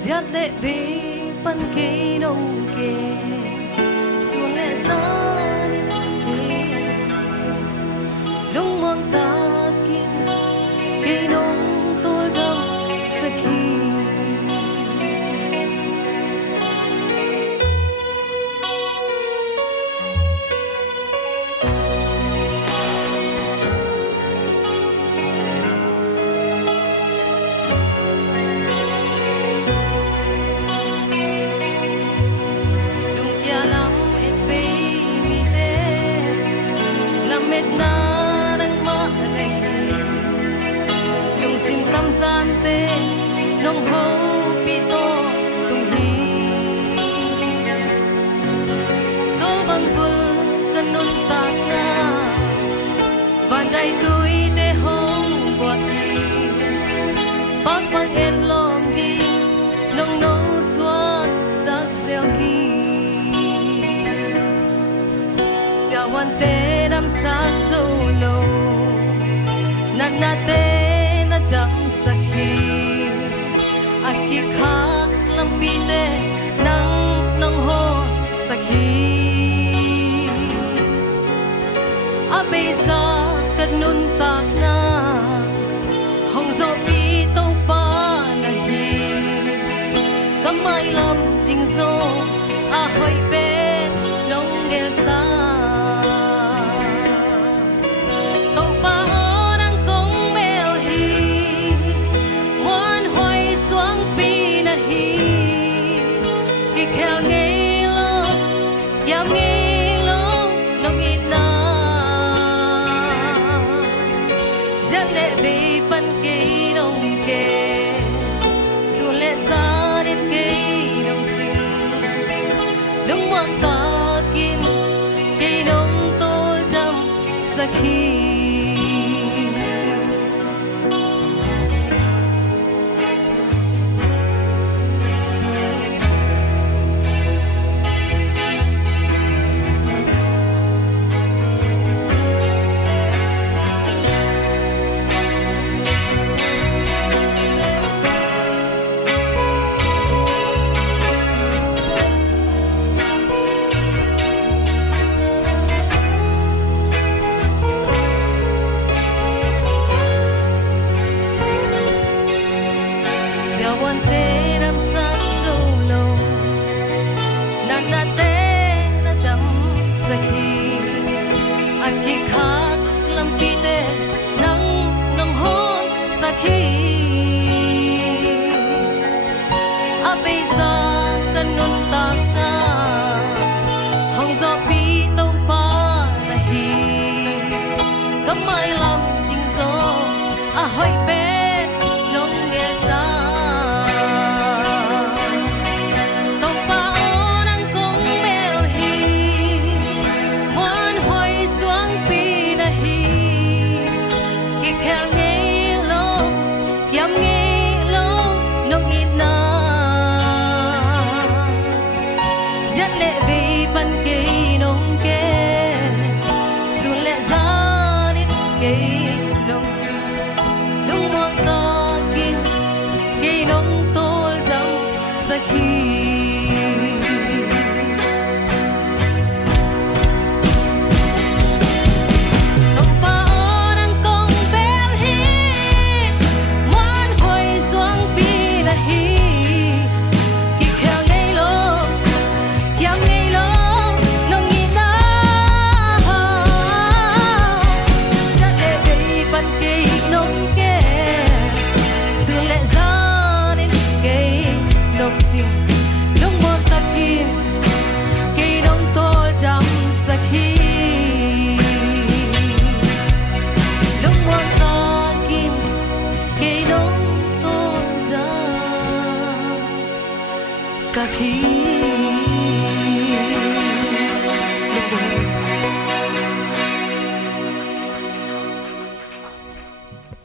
giat lệ vì pan kê nông kê xuân lệ gió đi kê lung mong ta kiên kê nông tôi trong sắc khi mệt na nang ma này lung sim tam gian te nong ho pi to tung hi so bang bu kan nun tak na van dai tui te hong bua ki pak bang en lom di nong no suat sak sel hi sia wan te nam sak zo lo na te na jam sakhi aki khak lampi te nang nong ho sakhi abe sa kan nun tak na hong zo pi to pa na hi kamai lam ding zo a hoi ben nong gel sa sakhi aki khak lampi te nang nong ho sakhi abe sa kanun tak na hong zo pi tong pa na hi kamai lam jing zo a hoi be nong el sa sakhi sakhi